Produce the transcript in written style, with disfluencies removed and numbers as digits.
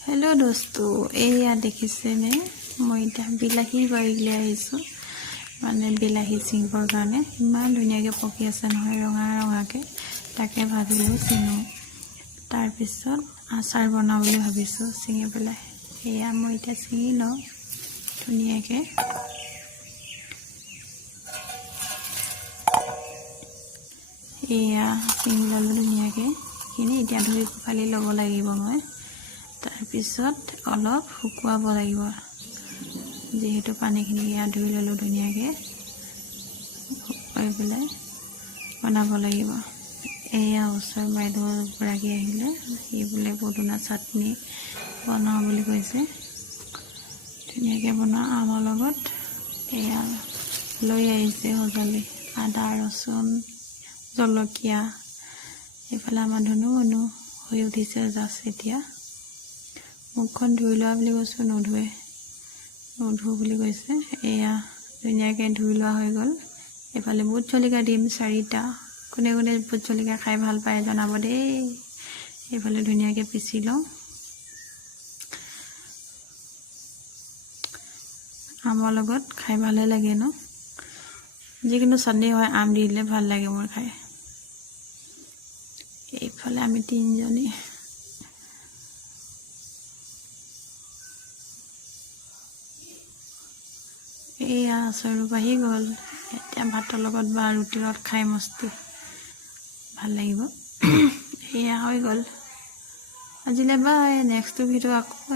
hello दोस्तों एया देखिसेने मैं इतना बिलाही बारिले आइसो माने बिलाही चिंगबर कारण इमान धुनियाके पकी आछे নহয় रঙा रঙाके ताके भाबिलो चिङो तार पिছত आचार बनाओ বুলি ভাবিছো চিঙি পেলাই एया मैं इतना चिङি लो धुनियाके एया चिङि ललो धुनियाके किने इतना धुइ फाली लব লাগিব মই तार पिছত अलप हुकुआब লাগিব जेहेतु पानीखिनि इया धुइ ललो धुनियाके हुकुआइ पेলাই बनाब লাগিব एया ओसर বাইদেউ গৰাকী আহিলে হি বোলে পদুনা চাটনি বনাও বুলি কৈছে ধুনিয়াকে বনা আমৰ লগত एया লৈ আহিছে হজালি আদা ৰসুন জলকীয়া এফালে আমাৰ ধুনু বনু হৈ উঠিছে জাস এতিয়া মুখখন ধুই লোৱা বুলি কৈছো নধু বুলি কৈছে এয়া ধুনিয়াকে ধুই লোৱা হৈ গল এফালে বুট জলকীয়া দিম 4টা কোনে কোনে বুট জলকীয়া খাই ভাল পায় জনাব দেই এফালে ধুনিয়াকে পিছি লওঁ আমৰ লগত খাই ভালে লাগে ন যিকোনো চাটনি হয় আম দিলে ভাল লাগে মোৰ খাই এইফালে আমি তিনজনী एया आचारो बाहि गल এতিয়া ভাতৰ লগত বা ৰুটিৰ লগত খাই মস্তি ভাল লাগিব এয়া হৈ গল আজিলে বাই নেক্সট ভিডিও আকৌ